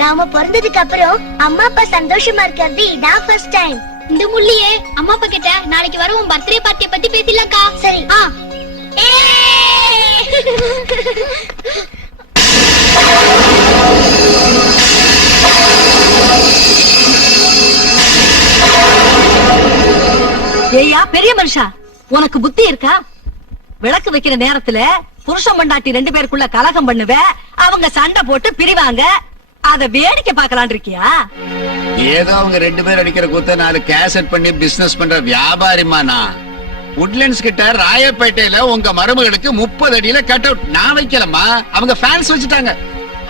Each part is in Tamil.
நாம பிறந்ததுக்கு அப்புறம் அம்மா அப்பா சந்தோஷமா இருக்கிறது இதான் ஃபர்ஸ்ட் டைம். இந்த முள்ளியே அம்மா அப்பா கிட்ட நாளைக்கு வர உன் பர்த்டே பார்ட்டியை பத்தி பேசிடலாம்க்கா. சரி. ஏய்யா பெரிய மனுஷா, உனக்கு புத்தி இருக்கா? விளக்கு வைக்கிற நேரத்துல புருஷன் மண்டாட்டி 2 பேருக்குள்ள கலகம் பண்ணுவ, அவங்க சண்டை போட்டு பிரிவாங்க, அத வேடிக்கை பார்க்கலான் இருக்கியா? ஏதோ அவங்க 2 பேர் அடிக்கிற கூத்த 4 கேசட் பண்ணி பிசினஸ் பண்ற வியாபாரிமா நான். உட்லண்ட்ஸ் கிட்ட ராயப்பேட்டையில உங்க மருமகளுக்கு 30 அடியில கட் அவுட் நான் வைக்கலமா, அவங்க ஃபேன்ஸ் வச்சுட்டாங்க.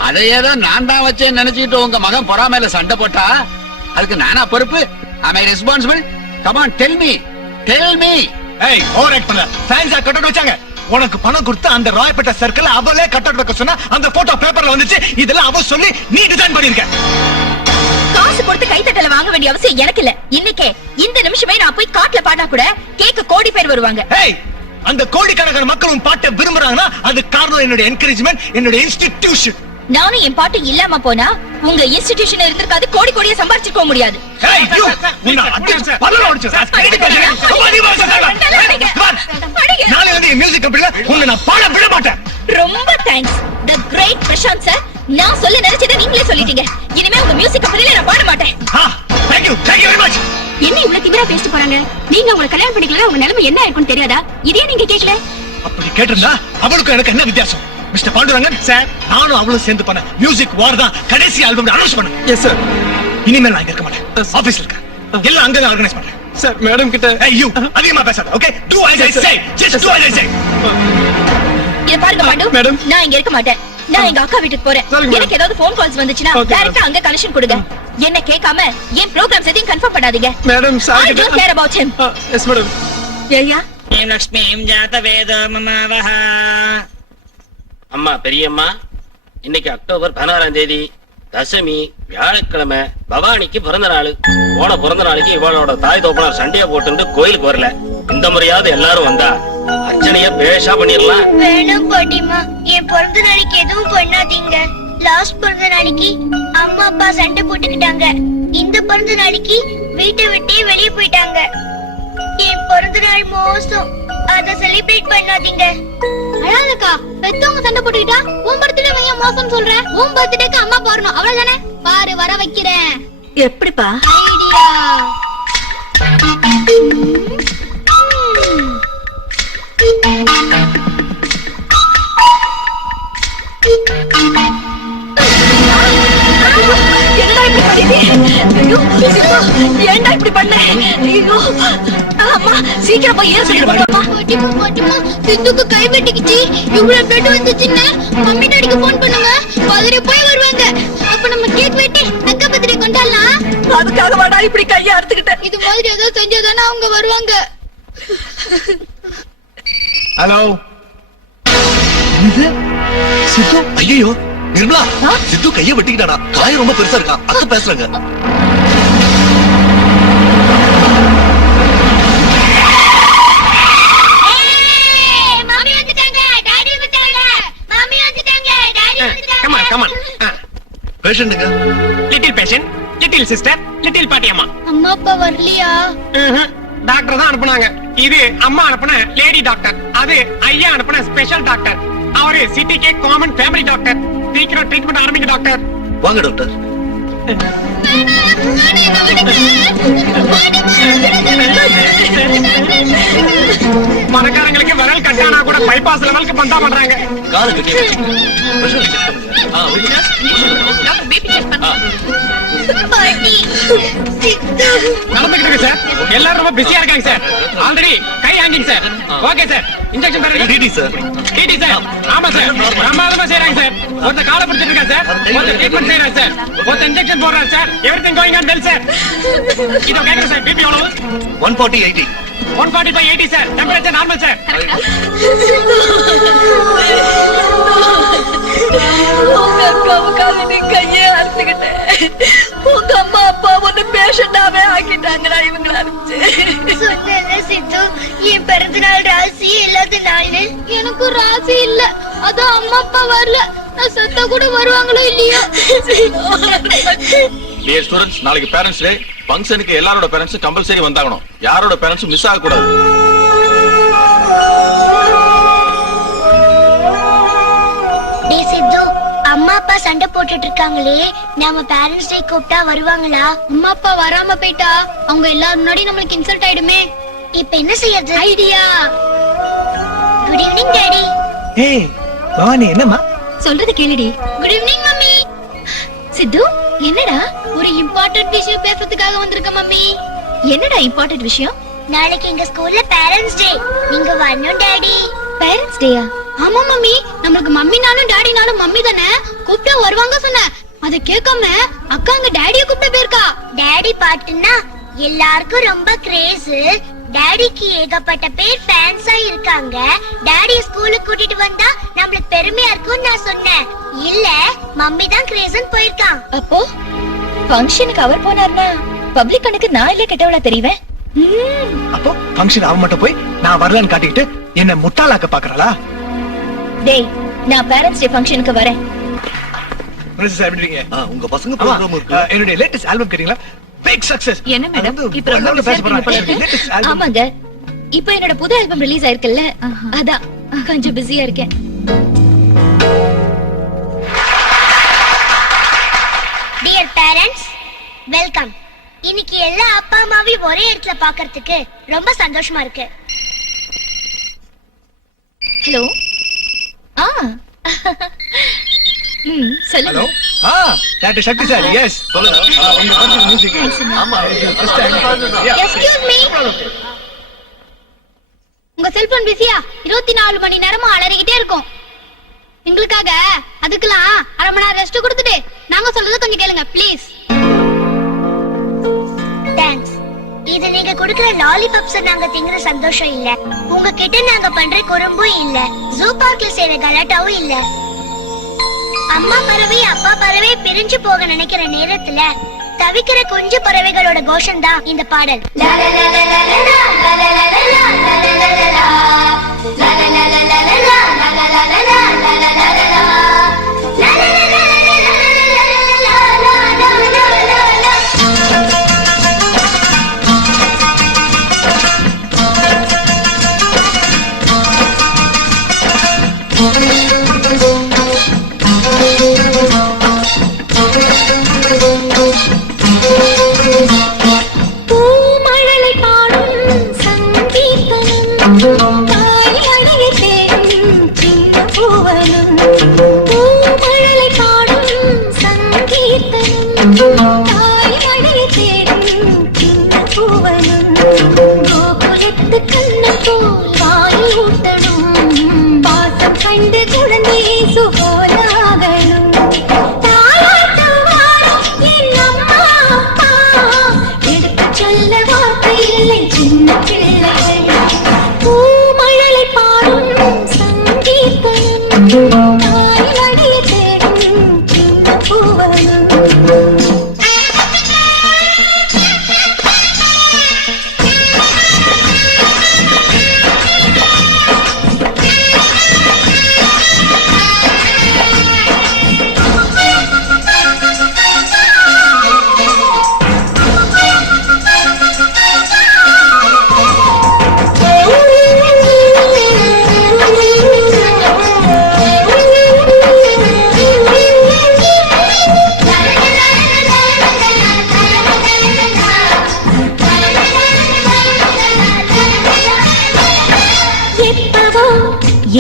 அதையேதான் நான் தான் வச்சேன்னு நினைச்சுக்கிட்டு உங்க மகன் பொறாமையில சண்டை போட்டா அதுக்கு நானா பொறுப்பு? Am I responsible? Come on, tell me. ஏய், ஓவர் ஆக்ட் பண்ணல. ஃபேன்ஸா கட் அவுட் வச்சாங்க. உனக்கு பணம் கொடுத்து அந்த ராயப்பேட்டை சர்க்கிள் அவளே கட் அவுட் வைக்க சொன்னா அந்த போட்டோ பேப்பர்ல வந்துச்சு. இதெல்லாம் அவ சொல்லி நீ டிசைன் பண்ணிருக்க. காசு கொடுத்து கைத்தட்டல வாங்க வேண்டிய அவசியம் எனக்கு இல்ல. இன்னைக்கே இந்த நிமிஷமே நான் போய் காட்டுல பாடினா கூட கேட்க கோடி பேர் வருவாங்க. ஏய், அந்த கோடிக்கணக்கான மக்களும் பாட்டை விரும்புறாங்கன்னா அது காரணம் என்னோட என்கரேஜ்மெண்ட், என்னோட இன்ஸ்டிடியூஷன். நானும் என் பாட்டு இல்லாம போனா உங்க இன்ஸ்டிடியூஷன் இருந்திருக்காது, கோடி கோடியா சம்பாதிச்சிருக்க முடியாது. ஏய், யூ உன்னை அடிச்சு பல்லல அடிச்சு நாளை வந்து மியூசிக் கம்பெனில உன்னை நான் பாட விட மாட்டேன். ரொம்ப தேங்க்ஸ் தி கிரேட் பிரசாந்த் சார். நான் சொல்ல நினைச்சதை நீங்களே சொல்லிட்டீங்க. இனிமே உங்க மியூசிக் கம்பெனில நான் பாட மாட்டேன். Thank you very much. என்ன இவ்வளவு திமிரா பேசிட்டு போறாங்க? நீங்க உங்களை கல்யாணம் பண்ணிக்கல, உங்க நிலைமை என்ன இருக்கும்னு தெரியாதா? இதே நீங்க கேட்கல. அப்படி கேட்டிருந்தா அவளுக்கு எனக்கு என்ன வித்தியாசம்? மிஸ்டர் பாண்டுரங்கன் சார், நானும் அவளும் சேர்ந்து பண்ண மியூசிக் வார் தான் கடைசி ஆல்பம் அனௌன்ஸ் பண்ணேன். Yes sir. இனிமேல் நான் இருக்க மாட்டேன், ஆபீஸ்ல இருக்கேன். எல்லாம் அங்க ஆர்கனைஸ் பண்றேன் சார். மேடம் கிட்ட ஏய் யூ அதிகமா பேசாத. Okay, to as I say, just do as I say. இத பாருங்க பாண்டு, மேடம் நான் இங்க இருக்க மாட்டேன். நான் எங்க அக்கா வீட்டுக்கு போறேன். எனக்கு ஏதாவது ஃபோன் கால்ஸ் வந்துச்சுனா டைரக்டா அங்க கனெக்ஷன் கொடுங்க. என்ன கேட்காம ஏன் ப்ரோகிராம்ஸ் எதையும் கன்ஃபார்ம் பண்ணாதீங்க. Madam sir I don't care about him. Yes madam. ஏய்யா ஏம் லக்ஷ்மீம் ஜாத வேதோ மமவஹ. அம்மா பெரியம்மா, இன்னைக்கு அக்டோபர் 16ஆம் தேதி தசமி, வியாழக்கிழமை. பவானிக்கு பிறந்த நாள். போன பிறந்த நாளைக்கு இவளோட தாய் தோப்பனார் சண்டையை போட்டு கோயிலுக்கு வரல. இந்த முறையாவது எல்லாரும் வந்தா அர்ச்சனைய பேஷா பண்ணிடலாம். வேணும் பாட்டிமா, என் பிறந்த நாளைக்கு எதுவும் பண்ணாதீங்க. லாஸ்ட் பிறந்த நாளைக்கு அம்மா அப்பா சண்டை போட்டுக்கிட்டாங்க. இந்த பிறந்த நாளைக்கு வீட்டை விட்டே வெளியே போயிட்டாங்க. என் பிறந்த நாள் மோசம், அத செலிப்ரேட் பண்ணாதீங்க. அழாதக்கா, பெத்தவங்க சண்டை போட்டுக்கிட்டா உன் பர்த்டே வையா மோசம் சொல்ற? உன் பர்த்டேக்கு அம்மா போறணும், அவ்வளவுதானே? பாரு வர வைக்கிறேன். எப்படிப்பா ஐடியா? ஏன்டா இப்படி பண்ண? ஐயோ அம்மா, சீக்கிரம் போய் ஏறிடுமா. பாட்டிமா, சித்துக்கு கை வெட்டிக்கிச்சு. இவ்வளவு பிளட் வந்துச்சுன்னு மம்மி டாடிக்கு போன் பண்ணுங்க. பதறி போய் வருவாங்க. அப்ப நம்ம கேக் வெட்டி அக்கா பர்த்டே கொண்டாடலாம். அதுக்காக வாடா இப்படி கையை அறுத்துக்கிட்ட. இது மாதிரி ஏதாவது செஞ்சாதானே அவங்க வருவாங்க. ஹலோ, இது சித்து. ஐயோ நிர்மலா, சித்து கையை வெட்டிக்கிட்டானா? காயம் ரொம்ப பெருசா இருக்கா? அக்கா பேசுறாங்க. பேஷண்ட்ங்க, little patient, little sister, little பாட்டியம்மா. அம்மா அப்பா வரலையா? டாக்டர் தான் அனுப்புனாங்க. இது அம்மா அனுப்புன லேடி டாக்டர், அது ஐயா அனுப்புன ஸ்பெஷல் டாக்டர். அவரு சிட்டிக்கே காமன் ஃபேமிலி டாக்டர். சீக்கிரம் ட்ரீட்மெண்ட் ஆரம்பிங்க டாக்டர். வாங்க டாக்டர். மரக்காரங்களுக்கு விரல் கட்டானா கூட பைபாஸ் லெவலுக்கு பந்தா பண்றாங்க. கால கட்டி நடந்துக்கிட்டு சார். எல்லாரும் ரொம்ப பிஸியா இருக்காங்க சார். ஆல்ரெடி கை hanging sir. Okay sir, injection தரீங்க. TT sir. TT sir. ஆமா சார், பிரமாதமா செய்றாங்க சார். ஒருத்த கால பிடிச்சிட்டு இருக்கா சார். ஒருத்த ட்ரீட்மெண்ட் செய்றாங்க சார். ஒருத்த இன்ஜெக்ஷன் போடுறாங்க sir. Everything going on well sir. இதோ கேக்குறேன் சார். பிபி எவ்வளவு? 140/80. 145/80 சார். Temperature normal sir. உங்க அக்காவுக்காக நீ கையே அறுத்துக்கிட்டேன். உங்க அம்மா அப்பா ஒண்ணு பேஷண்டாவே ஆக்கிட்டாங்களா இவங்களை அனுப்பிச்சு? சொன்னேன்ல சித்து, என் பிறந்த நாள் ராசி இல்லாத நாள். எனக்கு ராசி இல்ல, அதான் அம்மா அப்பா வரல. நான் செத்தா கூட வருவாங்களோ இல்லையோ. டியர் ஸ்டூடண்ட்ஸ், நாளைக்கு பேரண்ட்ஸ் டே. ஃபங்க்ஷனுக்கு எல்லாரோட பேரண்ட்ஸும் கம்பல்சரி வந்தாகணும். யாரோட பேரண்ட்ஸும் மிஸ் ஆக கூடாது. டேய் சித்து, அம்மா அப்பா சண்டை போட்டுட்டு இருக்காங்களே, நாம பேரண்ட்ஸ் டே கூப்பிட்டா வருவாங்களா? அம்மா அப்பா வராம போயிட்டா அவங்க எல்லாரும் முன்னாடி நம்மளுக்கு இன்சல்ட் ஆயிடுமே. இப்ப என்ன செய்யறது? ஐடியா. Good evening daddy. ஏய் பவானி, என்னம்மா? சொல்றது கேளுடி. Good evening mummy. சித்து, என்னடா? ஒரு இம்பார்ட்டன்ட் விஷயம் பேசுறதுக்காக வந்திருக்க மம்மி. என்னடா இம்பார்ட்டன்ட் விஷயம்? நாளைக்கு எங்க ஸ்கூல்ல பேரண்ட்ஸ் டே, நீங்க வரணும் டாடி. பேரண்ட்ஸ் டேயா? ஆமா மம்மி, நம்மளுக்கு மம்மினாலும் டாடினாலும் மம்மி தானே, கூப்பிட்டா வருவாங்க சொன்ன. அத கேட்காம அக்கா அங்க டாடிய கூப்பிட்டு போயிருக்கா. டாடி பாட்டுன்னா எல்லாருக்கும் ரொம்ப கிரேஸ். டாடிக்கு ஏகப்பட்ட பேர் ஃபேன்ஸா இருக்காங்க. டாடி ஸ்கூலுக்கு கூட்டிட்டு வந்தா நம்மளுக்கு பெருமையா இருக்கும்னு நான் சொன்னேன். இல்ல மம்மி தான் கிரேஸ்னு போயிருக்கான். அப்போ ஃபங்க்ஷனுக்கு அவர் போனார்னா பப்ளிக் கணக்கு நான் இல்ல கெட்டவளா தெரிவேன். அப்போ ஃபங்க்ஷன் அவ மட்டும் போய் நான் வரலன்னு காட்டிக்கிட்டு என்ன முட்டாளாக்க பாக்குறாளா? டேய், நான் பேரண்ட்ஸ் டே ஃபங்க்ஷனுக்கு வரேன். உங்க பசங்க ப்ரோகிராம் இருக்கு. என்னோட லேட்டஸ்ட் ஆல்பம் கேட்டிங்களா? Big success. என்ன மேடம், இப்ப ரொம்ப பிஸியா இருக்கீங்க போல இருக்கு. ஆமாங்க, இப்போ என்னோட புது ஆல்பம் ரிலீஸ் ஆயிருக்குல்ல, அதான் கொஞ்சம் பிஸியா இருக்கேன். Dear parents, welcome. இன்னைக்கு எல்லா அப்பா அம்மாவையும் ஒரே இடத்துல பார்க்கிறதுக்கு ரொம்ப சந்தோஷமா இருக்கு. ஹலோ. சொல்லுங்க. ஹலோ. டாக்டர் சக்தி சார். எஸ், சொல்லுங்க. உங்க பத்தி மியூசிக். ஆமா, ஃபர்ஸ்ட் டைம். Excuse me. உங்க செல்போன் பிஸியா? 24 மணி நேரமும் அலறிக்கிட்டே இருக்கும். எங்களுக்காக அதுக்கெல்லாம் அரை மணி நேரம் ரெஸ்ட் கொடுத்துட்டு நாங்க சொல்றது கொஞ்சம் கேளுங்க ப்ளீஸ். தேங்க்ஸ். இது நீங்க கொடுக்கிற லாலிபாப்ஸ் நாங்க திங்கிற சந்தோஷம் இல்ல. உங்ககிட்ட நாங்க பண்ற குறும்பும் இல்ல. ஜூ பார்க்ல செய்யற கலாட்டாவும் இல்ல. அம்மா பறவை அப்பா பறவை பிரிஞ்சு போக நினைக்கிற நேரத்துல தவிக்கிற குஞ்சு பறவைகளோட கோஷம் தான் இந்த பாடல்.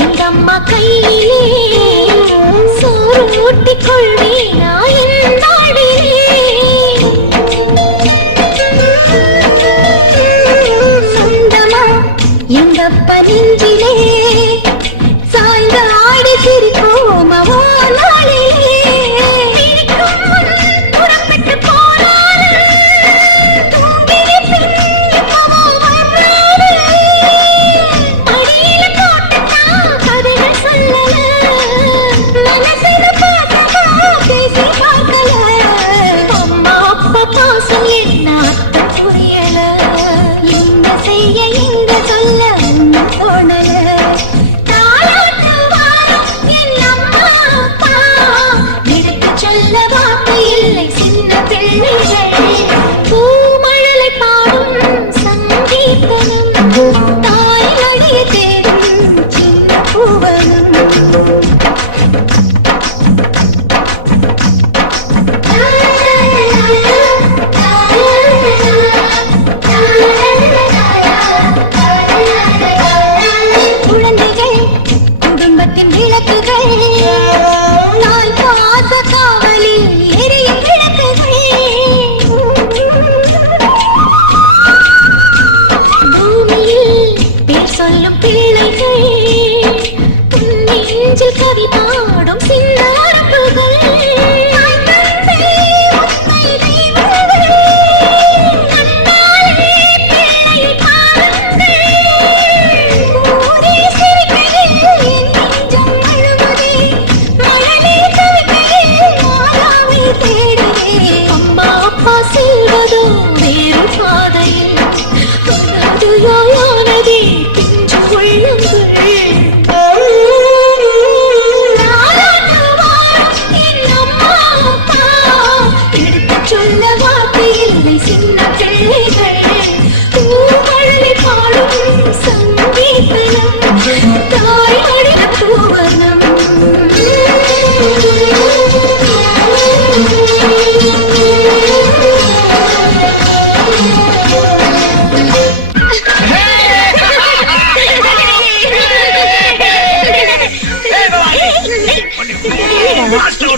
எங்கம்மா கையிலே சோறு ஊட்டிக் கொள்வேனா என் நாடிலே. சொந்தமா எங்கப்ப நெஞ்சிலே சாய்ந்த ஆடி சிரிப்போமா நாளிலே. புறப்பட்டு போனாரு தூங்கிய பின் இப்பவோ வர்றாரு. மடியில போட்டுட்டா கதைகள் சொல்லல.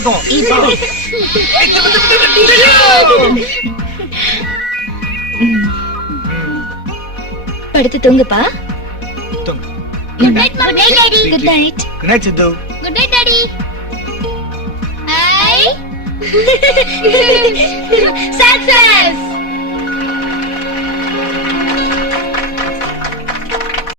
இருக்கும் படுத்து தூங்குப்பா. Good night mummy. Daddy. Good night. Good night Siddhu. Good night daddy. ஐ